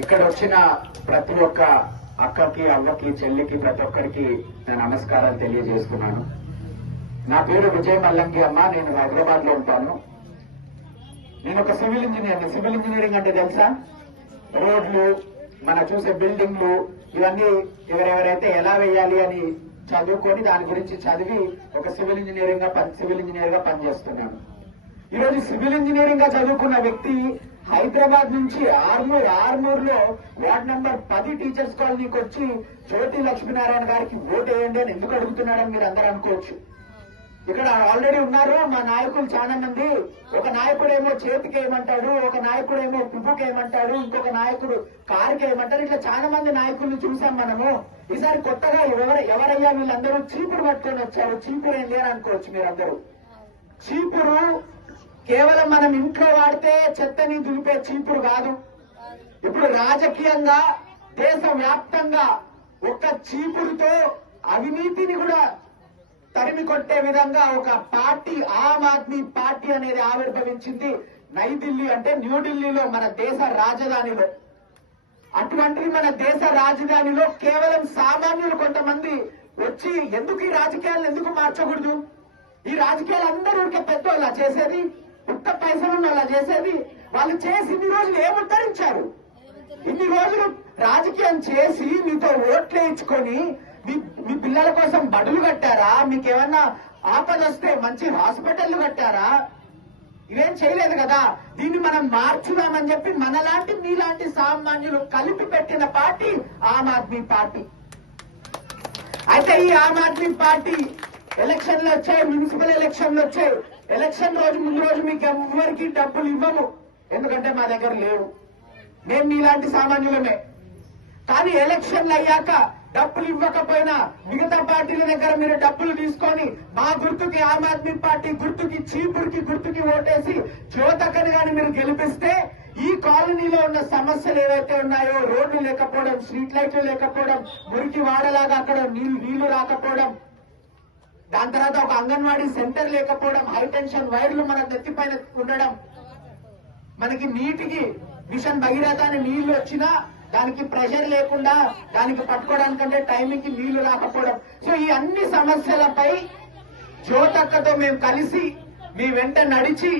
ఇక్కడ వచ్చిన ప్రతి ఒక్క అక్కకి, అవ్వకి, చెల్లికి, ప్రతి ఒక్కరికి నేను నమస్కారాలు తెలియజేస్తున్నాను. నా పేరు విజయ మల్లంగి అమ్మ. నేను హైదరాబాద్ లో ఉంటాను. నేను ఒక సివిల్ ఇంజనీర్. సివిల్ ఇంజనీరింగ్ అంటే తెలుసా? రోడ్లు, మన చూసే బిల్డింగ్లు, ఇవన్నీ ఎవరెవరైతే ఎలా వేయాలి అని చదువుకొని దాని గురించి చదివి ఒక సివిల్ ఇంజనీర్ గా పనిచేస్తున్నాను. ఈరోజు సివిల్ ఇంజనీరింగ్ గా చదువుకున్న వ్యక్తి హైదరాబాద్ నుంచి ఆర్మూర్లో వార్డ్ నెంబర్ 10 టీచర్స్ కాలనీకి వచ్చి జ్యోతి లక్ష్మీనారాయణ గారికి ఓటు వేయండి అని ఎందుకు అడుగుతున్నాడని మీరు అందరూ అనుకోవచ్చు. ఇక్కడ ఆల్రెడీ ఉన్నారు మా నాయకులు చాలా మంది. ఒక నాయకుడేమో చేతికి ఏమంటాడు, ఒక నాయకుడేమో పువ్వుకి ఏమంటాడు, ఇంకొక నాయకుడు కారుకి ఏమంటాడు. ఇట్లా చాలా మంది నాయకుల్ని చూసాం మనము. ఈసారి కొత్తగా ఎవరయ్యా వీళ్ళందరూ చీపురు పట్టుకొని వచ్చారు. చీపురు ఏంటి అని అనుకోవచ్చు మీరందరూ. చీపురు కేవలం మనం ఇంట్లో వాడితే చెత్తని దులిపే చీపురు కాదు. ఇప్పుడు రాజకీయంగా దేశవ్యాప్తంగా ఒక చీపురుతో అవినీతిని కూడా తరిమి కొట్టే విధంగా ఒక పార్టీ, ఆమ్ ఆద్మీ పార్టీ అనేది ఆవిర్భవించింది ఢిల్లీ అంటే న్యూఢిల్లీలో, మన దేశ రాజధానిలో. అటువంటిది మన దేశ రాజధానిలో కేవలం సామాన్యులు కొంతమంది వచ్చి ఎందుకు ఈ రాజకీయాలను ఎందుకు మార్చకూడదు? ఈ రాజకీయాలు అందరూ ఊరికే పెద్దోళ్ళ చేసేది, పుట్ట పైసలు అలా చేసేది. వాళ్ళు చేసి ఇన్ని రోజులు ఏముద్ధరించారు? ఇన్ని రోజులు రాజకీయం చేసి మీతో ఓట్లు వేయించుకొని మీ పిల్లల కోసం బడులు కట్టారా? మీకేమన్నా ఆపద వస్తే మంచి హాస్పిటళ్లు కట్టారా? ఇవేం చేయలేదు కదా. దీన్ని మనం మార్చుదామని చెప్పి మనలాంటి మీలాంటి సామాన్యులు కలిపి పెట్టిన పార్టీ ఆమ్ ఆద్మీ పార్టీ. అయితే ఈ ఆమ్ ఆద్మీ పార్టీ ఎలక్షన్లు వచ్చాయి, మున్సిపల్ ఎలక్షన్లు వచ్చాయి. ఎలక్షన్ రోజు ముందు రోజు మీకు ఎవరికి డబ్బులు ఇవ్వము, ఎందుకంటే మా దగ్గర లేవు. మేము మీలాంటి సామాన్యులమే. కానీ ఎలక్షన్లు అయ్యాక డబ్బులు ఇవ్వకపోయినా మిగతా పార్టీల దగ్గర మీరు డబ్బులు తీసుకొని మా గుర్తుకి, ఆమ్ ఆద్మీ పార్టీ గుర్తుకి, చీపురుకి గుర్తుకి ఓటేసి జ్యోతకని గాని మీరు గెలిపిస్తే ఈ కాలనీలో ఉన్న సమస్యలు ఏవైతే ఉన్నాయో, రోడ్లు లేకపోవడం, స్ట్రీట్ లైట్లు లేకపోవడం, మురికి వాడలాగా అక్కడ నీళ్లు రాకపోవడం, దాని తర్వాత ఒక అంగన్వాడీ సెంటర్ లేకపోవడం, హైటెన్షన్ వైర్లు మన నెత్తిపైన ఉండడం, మనకి నీటికి మిషన్ భగీరథ అని నీళ్లు వచ్చినా దానికి ప్రెషర్ లేకుండా దానికి పట్టుకోవడానికంటే టైంకి నీళ్లు రాకపోవడం. సో ఈ అన్ని సమస్యలపై జ్యోతక్కతో మేము కలిసి మీ వెంట నడిచి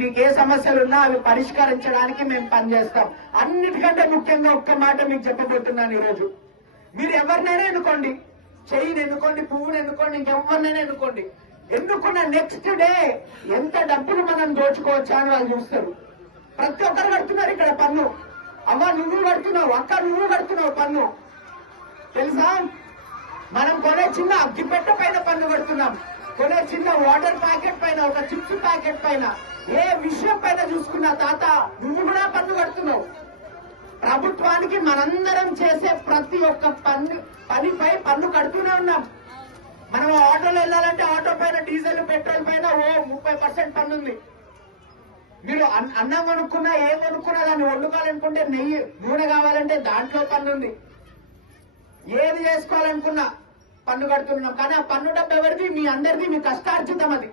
మీకు ఏ సమస్యలున్నా అవి పరిష్కరించడానికి మేము పనిచేస్తాం. అన్నిటికంటే ముఖ్యంగా ఒక్క మాట మీకు చెప్పబోతున్నాను ఈరోజు. మీరు ఎవరినైనా ఎన్నుకోండి, చెయ్యిని ఎన్నుకోండి, పువ్వుని ఎన్నుకోండి, ఇంకెవరినైనా ఎన్నుకోండి. ఎన్నుకున్న నెక్స్ట్ డే ఎంత డబ్బులు మనం దోచుకోవచ్చా అని వాళ్ళు చూస్తారు. ప్రతి ఒక్కరు కడుతున్నారు ఇక్కడ పన్ను. అమ్మ నువ్వు కడుతున్నావు, అక్క నువ్వు కడుతున్నావు పన్ను. తెలుసా? మనం కొనే చిన్న అగ్గిపెట్ట పైన పన్ను కడుతున్నాం, కొనే చిన్న వాటర్ ప్యాకెట్ పైన, ఒక చిప్స్ ప్యాకెట్ పైన, ఏ విషయం పైన చూసుకున్నా తాత నువ్వు కూడా పన్ను కడుతున్నావు. ప్రభుత్వానికి మనందరం చేసే ప్రతి ఒక్క పనిపై పన్ను కడుతూనే ఉన్నాం. మనం ఆటోలో వెళ్ళాలంటే ఆటో పైన, డీజిల్ పెట్రోల్ పైన 30% పన్ను ఉంది. మీరు అన్నం కొనుక్కున్నా, ఏం కొనుక్కున్నా, దాన్ని వండుకోవాలనుకుంటే నెయ్యి, నూనె కావాలంటే దాంట్లో పన్ను ఉంది. ఏది చేసుకోవాలనుకున్నా పన్ను కడుతున్నాం. కానీ ఆ పన్ను డబ్బు ఎవరిది? మీ అందరిది, మీ కష్టార్జితం అది.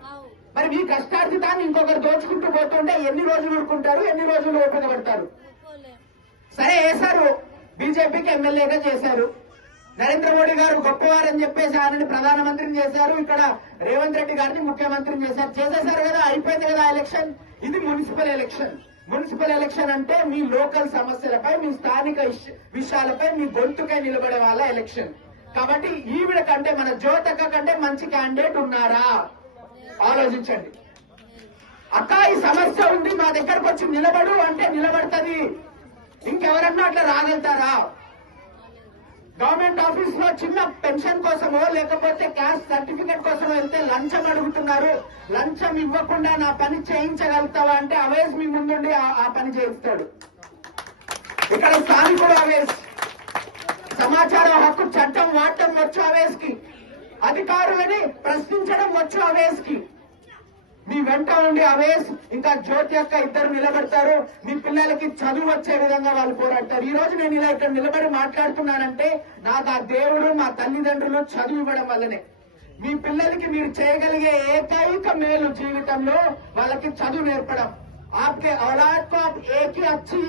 మరి మీ కష్టార్జితాన్ని ఇంకొకరు దోచుకుంటూ పోతుంటే ఎన్ని రోజులు ఊరుకుంటారు, ఎన్ని రోజులు ఓపిక పడతారు? సరే వేశారు, బీజేపీకి ఎమ్మెల్యేగా చేశారు. నరేంద్ర మోడీ గారు గొప్పవారని చెప్పేసి ఆయనని ప్రధానమంత్రిని చేశారు. ఇక్కడ రేవంత్ రెడ్డి గారిని ముఖ్యమంత్రిని చేసేశారు కదా, అయిపోయింది కదా ఎలక్షన్. ఇది మున్సిపల్ ఎలక్షన్. మున్సిపల్ ఎలక్షన్ అంటే మీ లోకల్ సమస్యలపై, మీ స్థానిక విషయాలపై మీ గొంతుకై నిలబడే వాళ్ళ ఎలక్షన్. కాబట్టి ఈవిడ కంటే, మన జ్యోతక్క కంటే మంచి క్యాండిడేట్ ఉన్నారా? ఆలోచించండి. అక్క ఈ సమస్య ఉంది, మా దగ్గరకు వచ్చి నిలబడు అంటే నిలబడుతుంది. ఇంకెవరన్నా అట్లా రాగలుగుతారా? గవర్నమెంట్ ఆఫీస్ లో చిన్న పెన్షన్ కోసమో లేకపోతే క్యాస్ట్ సర్టిఫికెట్ కోసమో వెళ్తే లంచం అడుగుతున్నారు. లంచం ఇవ్వకుండా నా పని చేయించగలుగుతావా అంటే అవేస్ మీ ముందుండి ఆ పని చేయిస్తాడు. ఇక్కడ స్థానికుడు అవేస్, సమాచార హక్కు చట్టం వాడటం వచ్చు అవేస్ కి, అధికారులని ప్రశ్నించడం వచ్చు అవేస్ కి. మీ వెంట ఉండి అవేస్ ఇంకా జ్యోతి అక్క ఇద్దరు నిలబడతారు. మీ పిల్లలకి చదువు వచ్చే విధంగా వాళ్ళు పోరాడతారు. ఈ రోజు నేను ఇలా ఇక్కడ నిలబడి మాట్లాడుతున్నానంటే నాకు ఆ దేవుడు, మా తల్లిదండ్రులు చదువు ఇవ్వడం వల్లనే. మీ పిల్లలకి మీరు చేయగలిగే ఏకైక మేలు జీవితంలో వాళ్ళకి చదువు నేర్పడం. आपके औलाद को आप एक ही अच्छी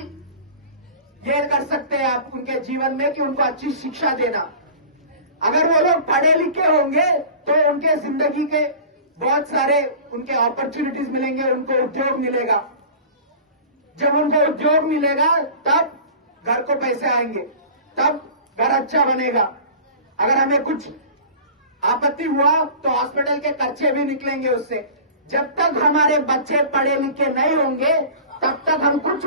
ये कर सकते हैं आप उनके जीवन में कि उनको अच्छी शिक्षा देना। अगर वो लोग पढ़े लिखे होंगे तो उनके जिंदगी के बहुत सारे उनके अपॉर्चुनिटीज मिलेंगे, उनको उद्योग मिलेगा। जब उनको उद्योग मिलेगा तब घर को पैसे आएंगे, तब घर अच्छा बनेगा। अगर हमें कुछ आपत्ति हुआ तो हॉस्पिटल के खर्चे भी निकलेंगे उससे। जब तक हमारे बच्चे पढ़े लिखे नहीं होंगे तब तक हम कुछ